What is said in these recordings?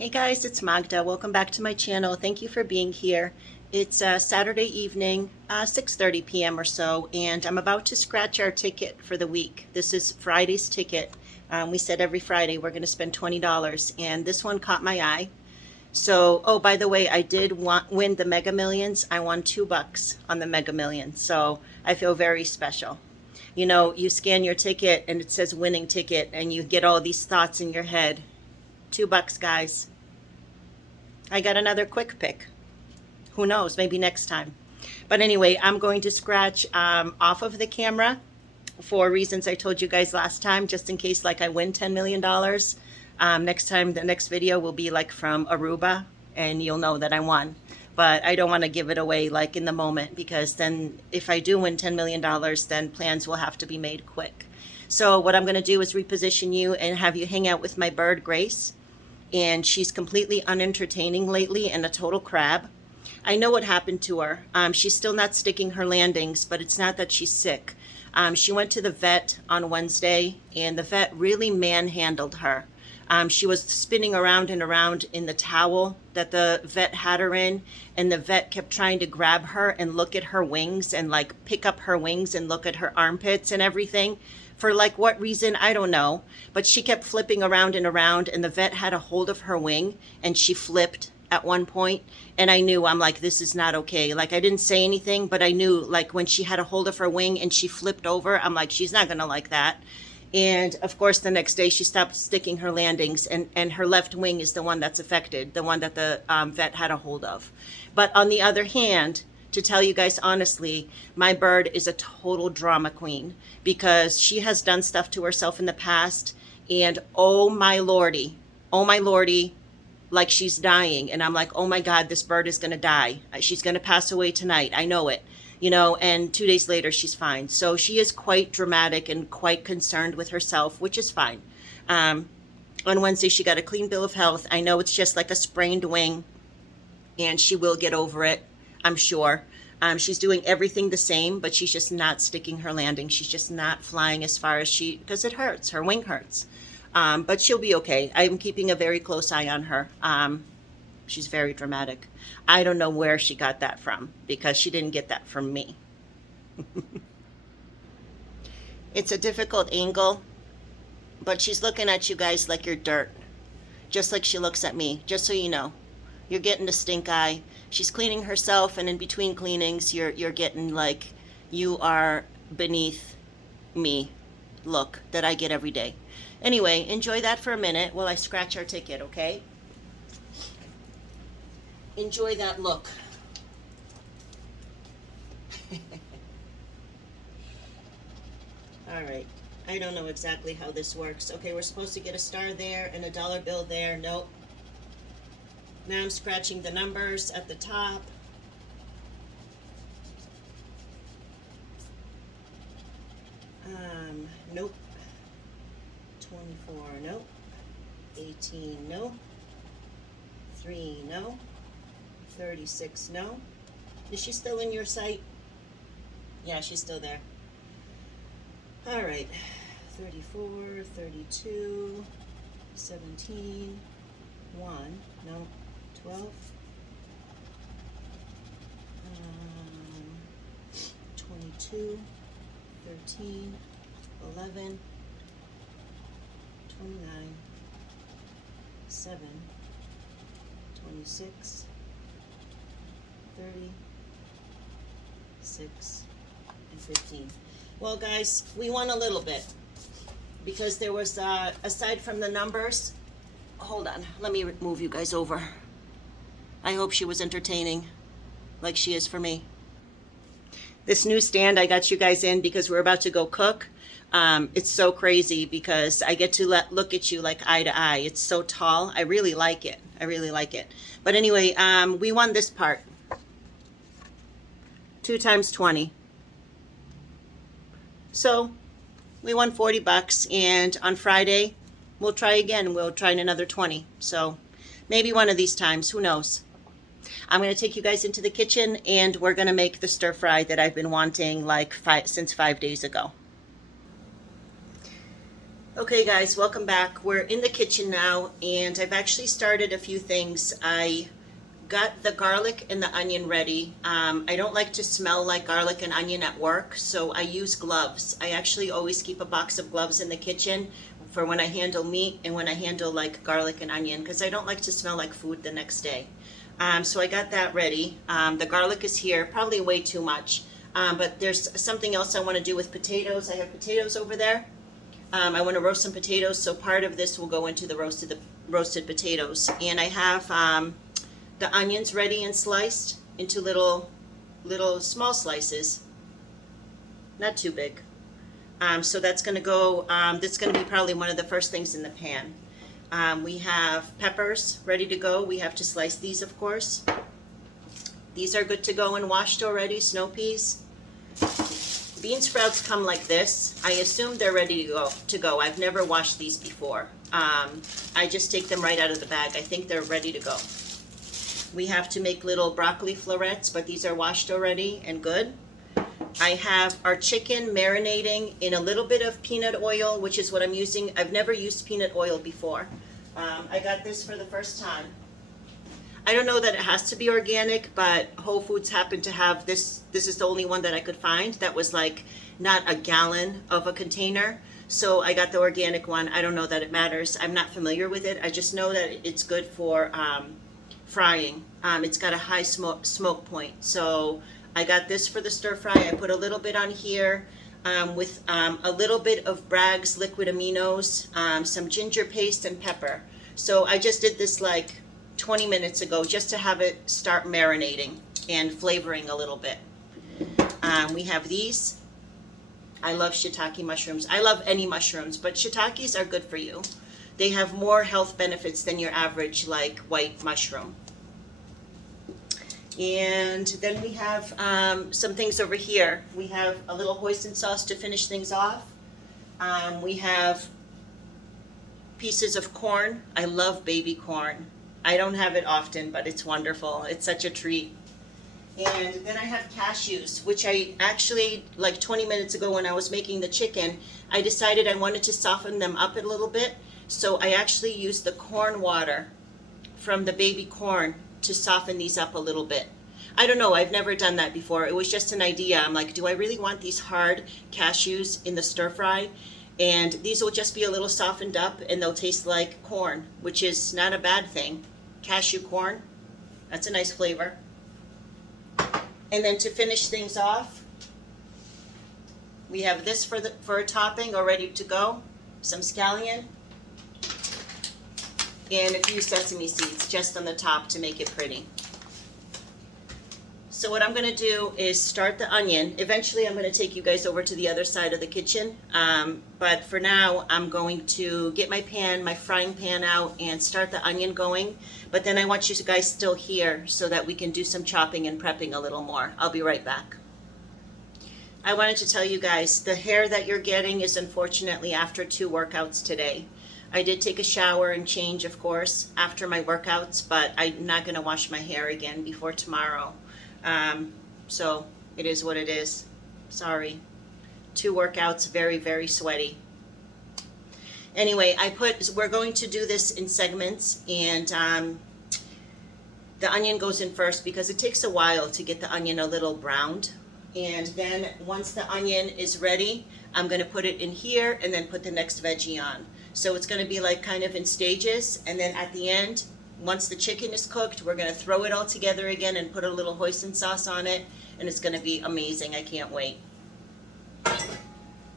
Hey guys, it's Magda. Welcome back to my channel. Thank you for being here. It's Saturday evening, 6:30 p.m. or so, and I'm about to scratch our ticket for the week. This is Friday's ticket. We said every Friday we're going to spend $20, and this one caught my eye. So, oh, by the way, I did win the Mega Millions. I won $2 on the Mega Millions, so I feel very special. You know, you scan your ticket and it says winning ticket, and you get all these thoughts in your head. $2, guys. I got another quick pick. Who knows? Maybe next time. But anyway, I'm going to scratch off of the camera for reasons I told you guys last time, just in case like I win $10 million. Next time, the next video will be like from Aruba, and you'll know that I won. But I don't want to give it away like in the moment, because then if I do win $10 million, then plans will have to be made quick. So what I'm going to do is reposition you and have you hang out with my bird, Grace. And she's completely unentertaining lately and a total crab. I know what happened to her. She's still not sticking her landings, but it's not that she's sick. She went to the vet on Wednesday, and the vet really manhandled her. She was spinning around and around in the towel that the vet had her in, and the vet kept trying to grab her and look at her wings and like pick up her wings and look at her armpits and everything. For like what reason, I don't know. But she kept flipping around and around, and the vet had a hold of her wing, and she flipped at one point. And I knew, I'm like, this is not okay. Like, I didn't say anything, but I knew, like, when she had a hold of her wing and she flipped over, I'm like, she's not going to like that. And of course, the next day she stopped sticking her landings, and her left wing is the one that's affected, the one that the vet had a hold of. But on the other hand, to tell you guys honestly, my bird is a total drama queen, because she has done stuff to herself in the past, and oh my lordy, like she's dying. And I'm like, oh my God, this bird is going to die. She's going to pass away tonight. I know it, you know, and 2 days later she's fine. So she is quite dramatic and quite concerned with herself, which is fine. On Wednesday, she got a clean bill of health. I know it's just like a sprained wing, and she will get over it, I'm sure. She's doing everything the same, but she's just not sticking her landing. She's just not flying as far as because it hurts. Her wing hurts. But she'll be okay. I'm keeping a very close eye on her. She's very dramatic. I don't know where she got that from, because she didn't get that from me. It's a difficult angle, but she's looking at you guys like you're dirt, just like she looks at me, just so you know. You're getting the stink eye. She's cleaning herself, and in between cleanings, you're getting like you are beneath me look that I get every day. Anyway, enjoy that for a minute while I scratch our ticket, okay? Enjoy that look. All right. I don't know exactly how this works. Okay, we're supposed to get a star there and a dollar bill there. Nope. Now I'm scratching the numbers at the top. Nope. 24, nope. 18, no. 3, no. 36, no. Is she still in your sight? Yeah, she's still there. All right. 34, 32, 17, 1, no. 12, 22, 13, 11, 29, 7, 26, 30, 6, and 15. Well, guys, we won a little bit, because there was, aside from the numbers, hold on, let me move you guys over. I hope she was entertaining, like she is for me. This new stand I got you guys in because we're about to go cook. It's so crazy because I get to look at you like eye to eye. It's so tall. I really like it. I really like it. But anyway, we won this part. 2 times 20. So we won $40, and on Friday we'll try again. We'll try another 20. So maybe one of these times, who knows? I'm going to take you guys into the kitchen, and we're going to make the stir fry that I've been wanting like since 5 days ago. Okay guys, welcome back. We're in the kitchen now, and I've actually started a few things. I got the garlic and the onion ready. I don't like to smell like garlic and onion at work, so I use gloves. I actually always keep a box of gloves in the kitchen for when I handle meat and when I handle like garlic and onion, because I don't like to smell like food the next day. So I got that ready. The garlic is here, probably way too much. But there's something else I want to do with potatoes. I have potatoes over there. I want to roast some potatoes, so part of this will go into the roasted potatoes. And I have the onions ready and sliced into little small slices, not too big. So that's going to go. That's going to be probably one of the first things in the pan. We have peppers ready to go. We have to slice these, of course. These are good to go and washed already. Snow peas. Bean sprouts come like this. I assume they're ready to go. I've never washed these before. I just take them right out of the bag. I think they're ready to go. We have to make little broccoli florets, but these are washed already and good. I have our chicken marinating in a little bit of peanut oil, which is what I'm using. I've never used peanut oil before. I got this for the first time. I don't know that it has to be organic, but Whole Foods happened to have this. This is the only one that I could find that was like not a gallon of a container. So I got the organic one. I don't know that it matters. I'm not familiar with it. I just know that it's good for frying. It's got a high smoke point. So I got this for the stir fry. I put a little bit on here with a little bit of Bragg's liquid aminos, some ginger paste, and pepper. So I just did this like 20 minutes ago just to have it start marinating and flavoring a little bit. We have these. I love shiitake mushrooms. I love any mushrooms, but shiitakes are good for you. They have more health benefits than your average like white mushroom. And then we have some things over here. We have a little hoisin sauce to finish things off. We have pieces of corn. I love baby corn. I don't have it often, but it's wonderful. It's such a treat. And then I have cashews, which I actually, like 20 minutes ago when I was making the chicken, I decided I wanted to soften them up a little bit. So I actually used the corn water from the baby corn to soften these up a little bit. I don't know, I've never done that before. It was just an idea. I'm like, do I really want these hard cashews in the stir fry? And these will just be a little softened up and they'll taste like corn, which is not a bad thing. Cashew corn, that's a nice flavor. And then to finish things off, we have this for a topping or ready to go. Some scallion and a few sesame seeds just on the top to make it pretty. So what I'm going to do is start the onion. Eventually I'm going to take you guys over to the other side of the kitchen. But for now I'm going to get my frying pan out and start the onion going. But then I want you guys still here so that we can do some chopping and prepping a little more. I'll be right back. I wanted to tell you guys, the hair that you're getting is unfortunately after 2 workouts today. I did take a shower and change, of course, after my workouts, but I'm not going to wash my hair again before tomorrow. So it is what it is. Sorry. 2 workouts, very, very sweaty. Anyway, we're going to do this in segments, and the onion goes in first because it takes a while to get the onion a little browned. And then once the onion is ready, I'm going to put it in here and then put the next veggie on. So it's going to be like kind of in stages, and then at the end, once the chicken is cooked, we're going to throw it all together again and put a little hoisin sauce on it, and it's going to be amazing. I can't wait.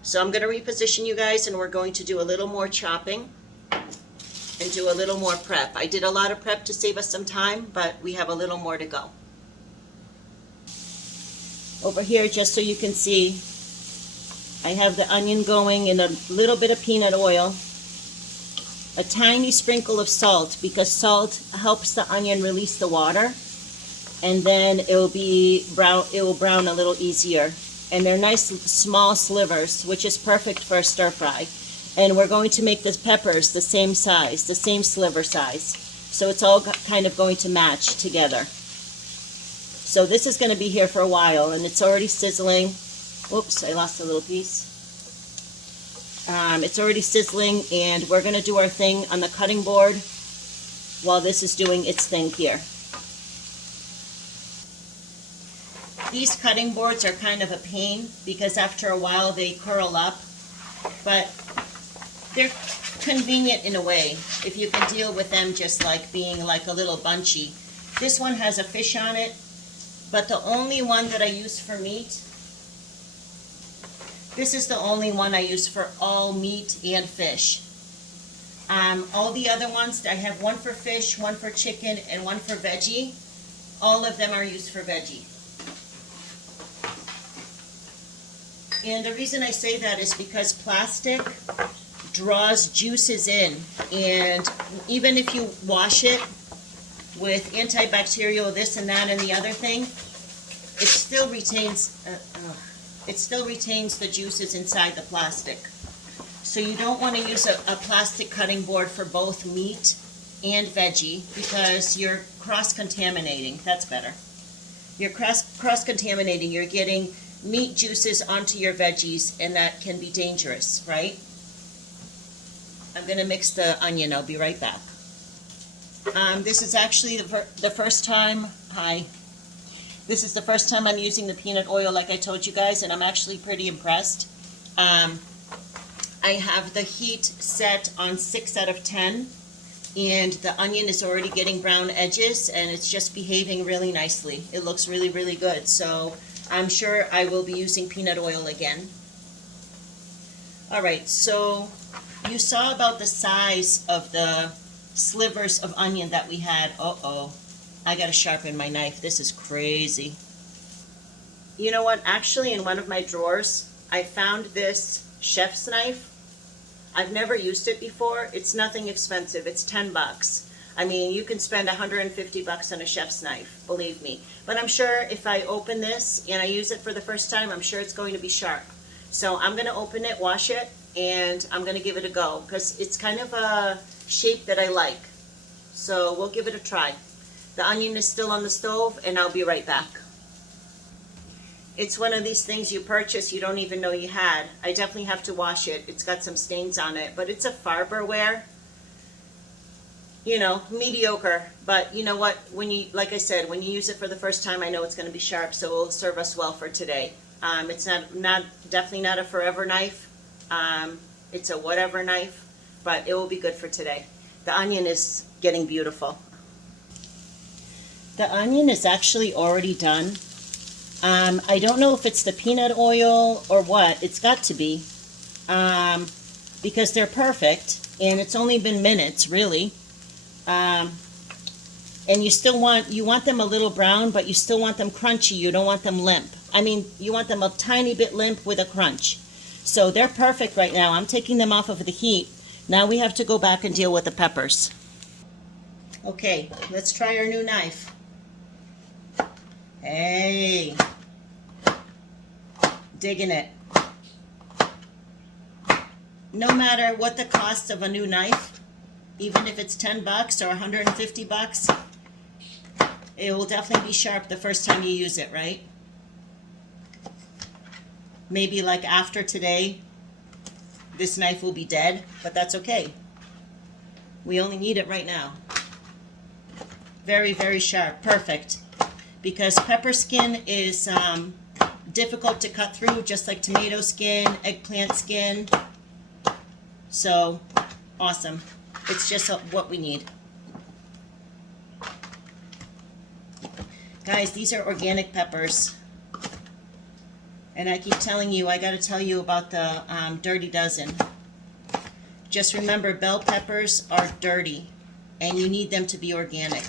So I'm going to reposition you guys, and we're going to do a little more chopping and do a little more prep. I did a lot of prep to save us some time, but we have a little more to go. Over here, just so you can see, I have the onion going in a little bit of peanut oil. A tiny sprinkle of salt, because salt helps the onion release the water, and then it will brown a little easier. And they're nice small slivers, which is perfect for a stir fry. And we're going to make the peppers the same size, the same sliver size. So it's all kind of going to match together. So this is going to be here for a while, and it's already sizzling. Oops, I lost a little piece. It's already sizzling, and we're going to do our thing on the cutting board while this is doing its thing here. These cutting boards are kind of a pain because after a while they curl up, but they're convenient in a way if you can deal with them just like being like a little bunchy. This one has a fish on it, but the only one that I use for meat, this is the only one I use for all meat and fish. All the other ones, I have one for fish, one for chicken, and one for veggie. All of them are used for veggie. And the reason I say that is because plastic draws juices in, and even if you wash it with antibacterial this and that and the other thing, it still retains the juices inside the plastic. So you don't want to use a plastic cutting board for both meat and veggie because you're cross-contaminating. That's better. You're cross-contaminating. You're getting meat juices onto your veggies, and that can be dangerous, right? I'm going to mix the onion. I'll be right back. This is actually the first time, this is the first time I'm using the peanut oil like I told you guys, and I'm actually pretty impressed. I have the heat set on 6 out of 10, and the onion is already getting brown edges, and it's just behaving really nicely. It looks really, really good. So I'm sure I will be using peanut oil again. Alright, so you saw about the size of the slivers of onion that we had. Uh-oh, I gotta sharpen my knife. This is crazy. You know what? Actually, in one of my drawers, I found this chef's knife. I've never used it before. It's nothing expensive. It's 10 bucks. I mean, you can spend 150 bucks on a chef's knife, believe me. But I'm sure if I open this and I use it for the first time, I'm sure it's going to be sharp. So I'm going to open it, wash it, and I'm going to give it a go because it's kind of a shape that I like. So we'll give it a try. The onion is still on the stove, and I'll be right back. It's one of these things you purchase you don't even know you had. I definitely have to wash it. It's got some stains on it, but it's a Farberware. You know, mediocre. But you know what? When you, like I said, when you use it for the first time, I know it's going to be sharp, so it will serve us well for today. It's definitely not a forever knife. It's a whatever knife, but it will be good for today. The onion is getting beautiful. The onion is actually already done. I don't know if it's the peanut oil or what. It's got to be, because they're perfect, and it's only been minutes, really. And you want them a little brown, but you still want them crunchy. You don't want them limp. I mean, you want them a tiny bit limp with a crunch. So they're perfect right now. I'm taking them off of the heat. Now we have to go back and deal with the peppers. Okay, let's try our new knife. Hey, digging it. No matter what the cost of a new knife, even if it's 10 bucks or 150 bucks, it will definitely be sharp the first time you use it, right? Maybe like after today, this knife will be dead, but that's okay. We only need it right now. Very, very sharp, perfect. Because pepper skin is difficult to cut through, just like tomato skin, eggplant skin. So, awesome. It's just what we need. Guys, these are organic peppers. And I keep telling you, I got to tell you about the Dirty Dozen. Just remember, bell peppers are dirty, and you need them to be organic.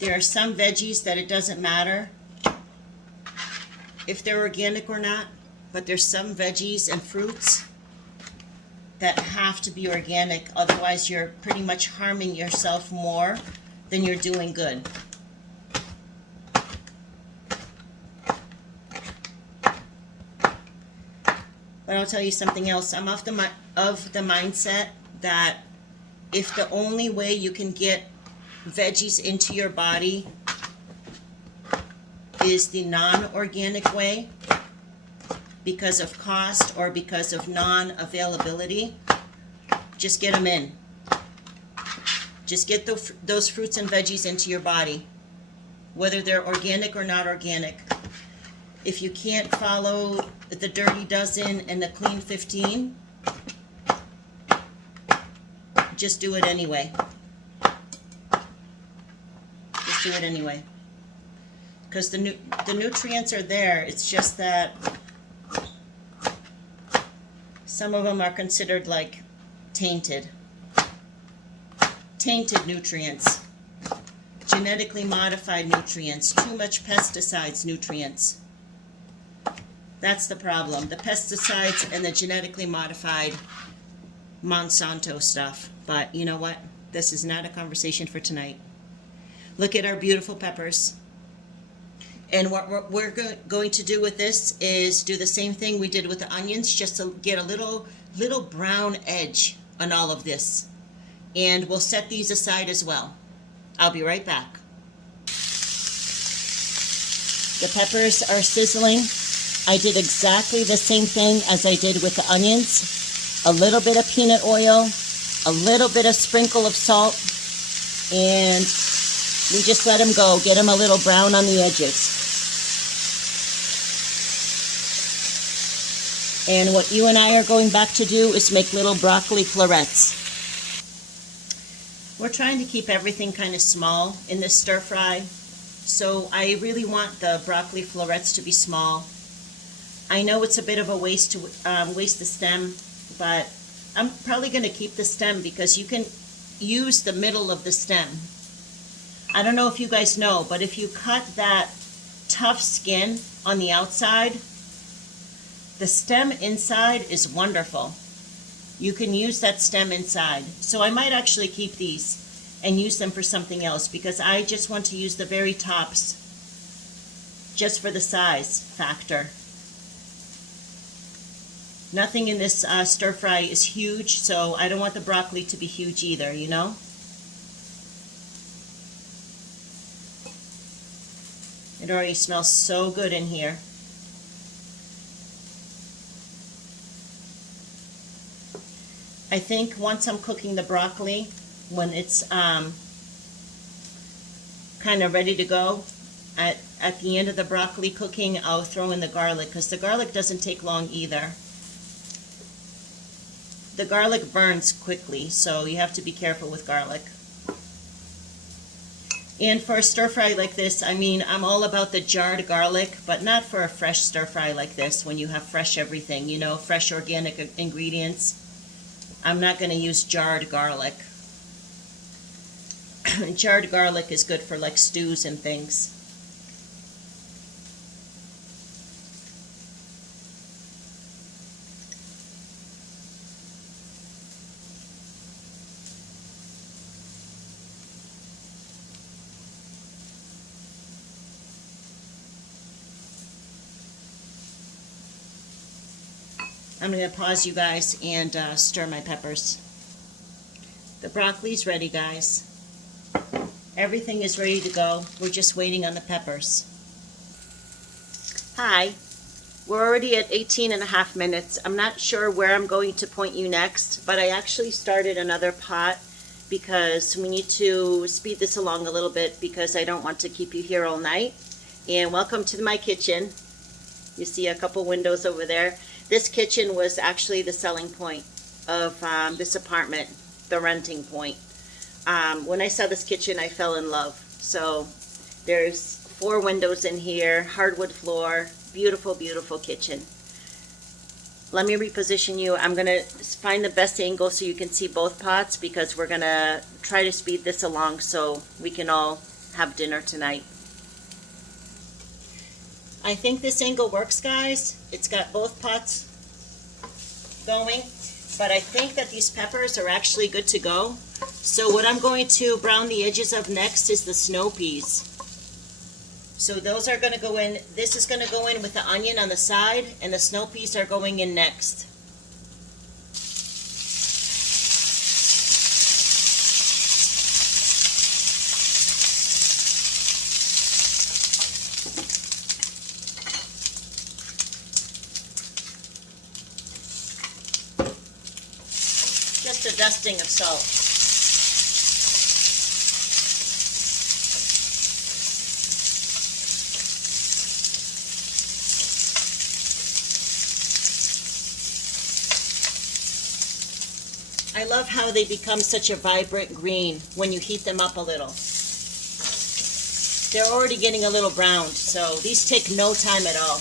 There are some veggies that it doesn't matter if they're organic or not, but there's some veggies and fruits that have to be organic, otherwise you're pretty much harming yourself more than you're doing good. But I'll tell you something else. I'm of the mindset that if the only way you can get veggies into your body is the non-organic way, because of cost or because of non-availability, just get them in. Just get those fruits and veggies into your body, whether they're organic or not organic. If you can't follow the Dirty Dozen and the Clean 15, just do it anyway. Just do it anyway. Because the nutrients are there. It's just that some of them are considered like tainted nutrients, genetically modified nutrients, too much pesticides nutrients. That's the problem, the pesticides and the genetically modified Monsanto stuff. But you know what? This is not a conversation for tonight. Look at our beautiful peppers. And what we're going to do with this is do the same thing we did with the onions, just to get a little brown edge on all of this. And we'll set these aside as well. I'll be right back. The peppers are sizzling. I did exactly the same thing as I did with the onions. A little bit of peanut oil, a little bit of sprinkle of salt, and we just let them go. Get them a little brown on the edges. And what you and I are going back to do is make little broccoli florets. We're trying to keep everything kind of small in this stir fry, so I really want the broccoli florets to be small. I know it's a bit of a waste to waste the stem, but I'm probably going to keep the stem because you can use the middle of the stem. I don't know if you guys know, but if you cut that tough skin on the outside, the stem inside is wonderful. You can use that stem inside. So I might actually keep these and use them for something else because I just want to use the very tops just for the size factor. Nothing in this stir fry is huge, so I don't want the broccoli to be huge either, you know? It already smells so good in here. I think once I'm cooking the broccoli, when it's kind of ready to go, at the end of the broccoli cooking, I'll throw in the garlic, because the garlic doesn't take long either. The garlic burns quickly, so you have to be careful with garlic. And for a stir fry like this, I mean, I'm all about the jarred garlic, but not for a fresh stir fry like this when you have fresh everything, you know, fresh organic ingredients. I'm not going to use jarred garlic. Jarred garlic is good for like stews and things. I'm going to pause you guys and stir my peppers. The broccoli's ready, guys. Everything is ready to go. We're just waiting on the peppers. Hi. We're already at 18.5 minutes. I'm not sure where I'm going to point you next, but I actually started another pot because we need to speed this along a little bit because I don't want to keep you here all night. And welcome to my kitchen. You see a couple windows over there. This kitchen was actually the selling point of this apartment, the renting point. When I saw this kitchen, I fell in love. So there's 4 windows in here, hardwood floor, beautiful, beautiful kitchen. Let me reposition you. I'm going to find the best angle so you can see both pots because we're going to try to speed this along so we can all have dinner tonight. I think this angle works, guys. It's got both pots going, but I think that these peppers are actually good to go. So what I'm going to brown the edges of next is the snow peas. So those are going to go in. This is going to go in with the onion on the side, and the snow peas are going in next. a dusting of salt. I love how they become such a vibrant green when you heat them up a little. They're already getting a little browned, so these take no time at all.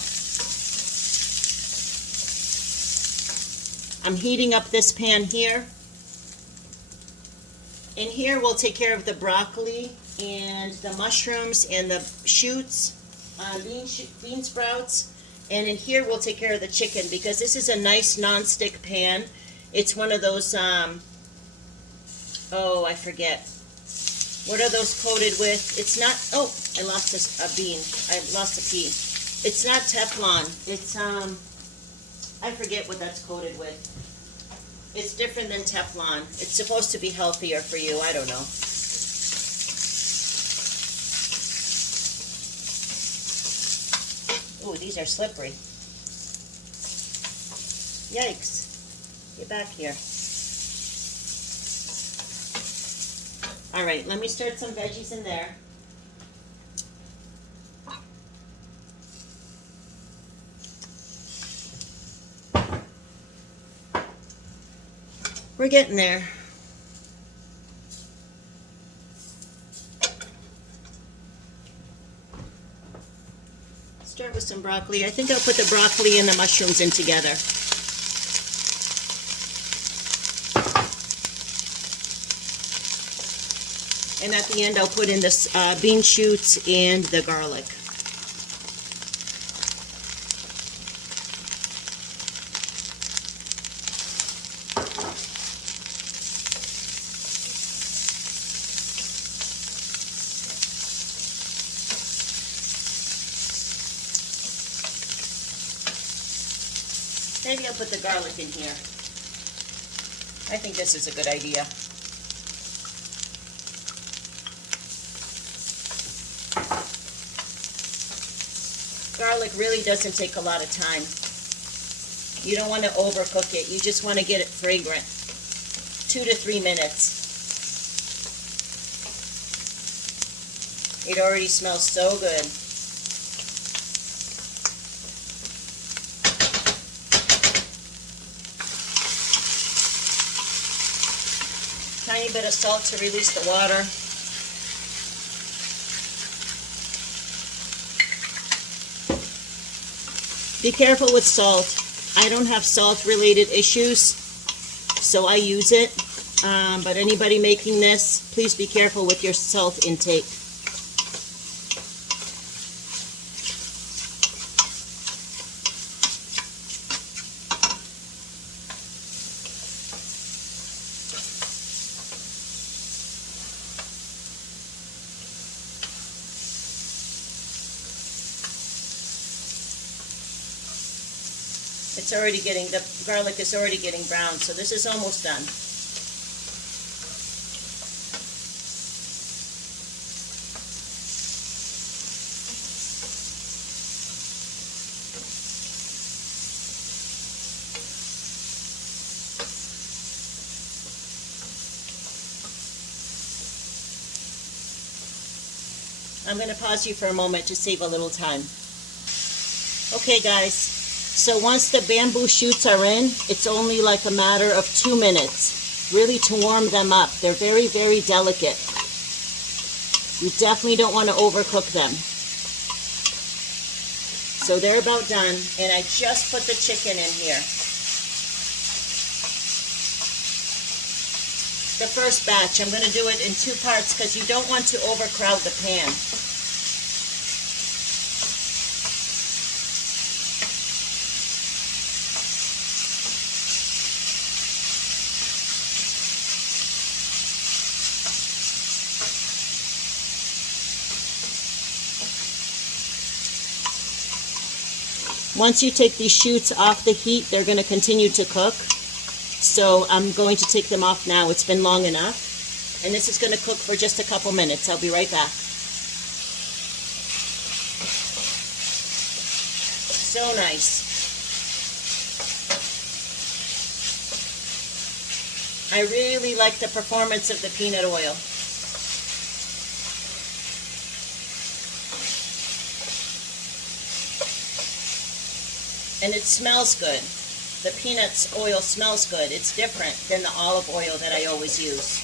I'm heating up this pan here. In here we'll take care of the broccoli and the mushrooms and the shoots, bean sprouts. And in here we'll take care of the chicken because this is a nice non-stick pan. It's one of those, oh, I forget. What are those coated with? It's not, oh, I lost a bean. I lost a pea. It's not Teflon. It's, I forget what that's coated with. It's different than Teflon. It's supposed to be healthier for you. I don't know. Ooh, these are slippery. Yikes. Get back here. All right, let me start some veggies in there. We're getting there. Start with some broccoli. I think I'll put the broccoli and the mushrooms in together. And at the end, I'll put in the bean shoots and the garlic. Maybe I'll put the garlic in here. I think this is a good idea. Garlic really doesn't take a lot of time. You don't want to overcook it. You just want to get it fragrant. 2 to 3 minutes. It already smells so good. Tiny bit of salt to release the water. Be careful with salt. I don't have salt-related issues, so I use it. But anybody making this, please be careful with your salt intake. It's already getting, the garlic is already getting brown, so this is almost done. I'm going to pause you for a moment to save a little time. Okay guys, so once the bamboo shoots are in, it's only like a matter of 2 minutes, really to warm them up. They're very, very delicate. You definitely don't want to overcook them. So they're about done, and I just put the chicken in here. The first batch, I'm going to do it in 2 parts because you don't want to overcrowd the pan. Once you take these shoots off the heat, they're going to continue to cook. So I'm going to take them off now. It's been long enough. And this is going to cook for just a couple minutes. I'll be right back. So nice. I really like the performance of the peanut oil. And it smells good. The peanuts oil smells good. It's different than the olive oil that I always use.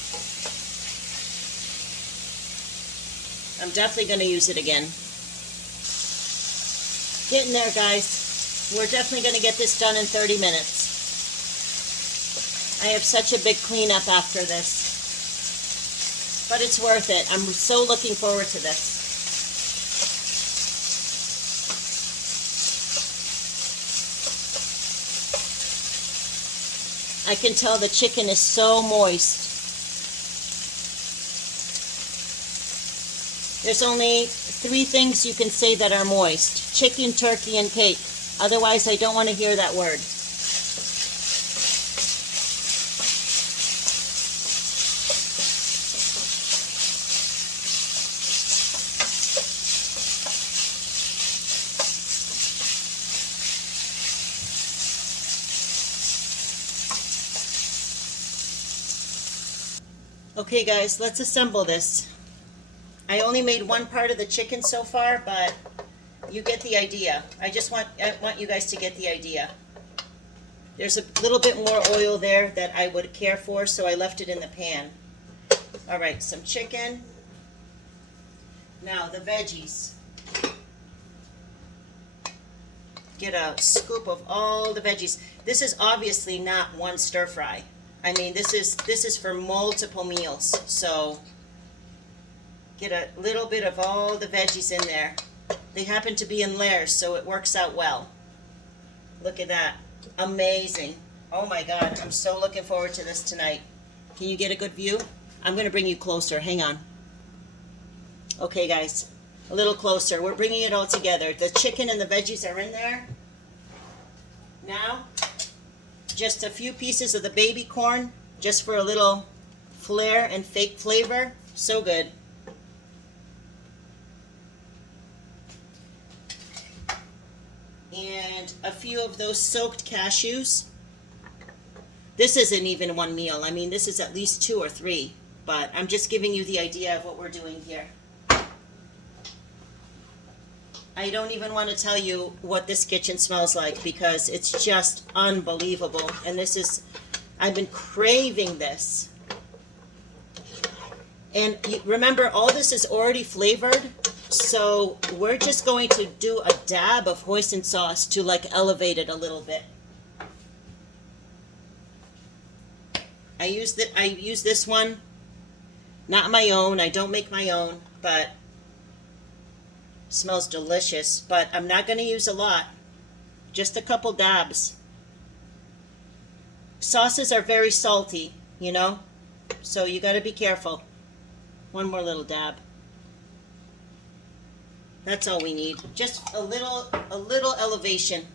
I'm definitely going to use it again. Getting there, guys. We're definitely going to get this done in 30 minutes. I have such a big cleanup after this. But it's worth it. I'm so looking forward to this. I can tell the chicken is so moist. There's only 3 things you can say that are moist: chicken, turkey, and cake. Otherwise, I don't want to hear that word. Okay guys, let's assemble this. I only made one part of the chicken so far, but you get the idea. I want you guys to get the idea. There's a little bit more oil there that I would care for, so I left it in the pan. All right, some chicken. Now the veggies. Get a scoop of all the veggies. This is obviously not one stir fry. I mean, this is for multiple meals. So get a little bit of all the veggies in there. They happen to be in layers, so it works out well. Look at that. Amazing. Oh my God, I'm so looking forward to this tonight. Can you get a good view? I'm going to bring you closer. Hang on. Okay, guys. A little closer. We're bringing it all together. The chicken and the veggies are in there. Now, just a few pieces of the baby corn, just for a little flair and fake flavor. So good. And a few of those soaked cashews. This isn't even one meal. I mean, this is at least 2 or 3, but I'm just giving you the idea of what we're doing here. I don't even want to tell you what this kitchen smells like because it's just unbelievable. And this is, I've been craving this. And remember, all this is already flavored. So we're just going to do a dab of hoisin sauce to like elevate it a little bit. I use this one, not my own. I don't make my own, but smells delicious. But I'm not going to use a lot, just a couple dabs. Sauces are very salty, you know, so you got to be careful. One more little dab. That's all we need. Just a little elevation.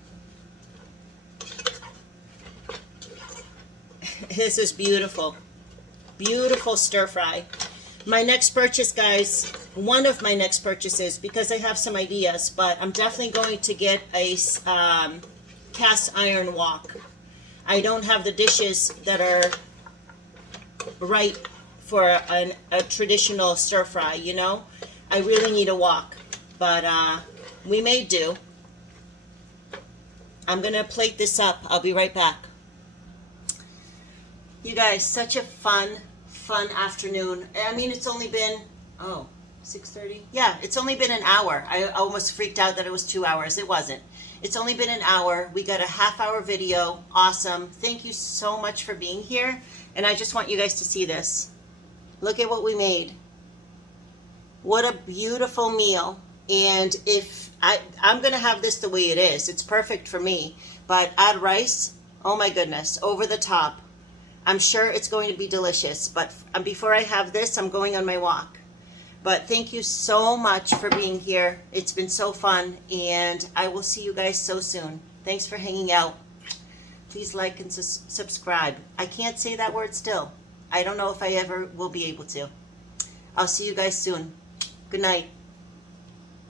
This is beautiful. Beautiful stir fry. My next purchase, guys, one of my next purchases, because I have some ideas, but I'm definitely going to get a cast iron wok. I don't have the dishes that are right for a traditional stir fry, you know? I really need a wok, but we may do. I'm going to plate this up. I'll be right back. You guys, such a fun afternoon. I mean, it's only been, 6:30? Yeah, it's only been an hour. I almost freaked out that it was 2 hours. It wasn't. It's only been an hour. We got a half-hour video. Awesome. Thank you so much for being here. And I just want you guys to see this. Look at what we made. What a beautiful meal. And if I'm going to have this the way it is. It's perfect for me. But add rice. Oh my goodness. Over the top. I'm sure it's going to be delicious, but before I have this, I'm going on my walk. But thank you so much for being here. It's been so fun, and I will see you guys so soon. Thanks for hanging out. Please like and subscribe. I can't say that word still. I don't know if I ever will be able to. I'll see you guys soon. Good night.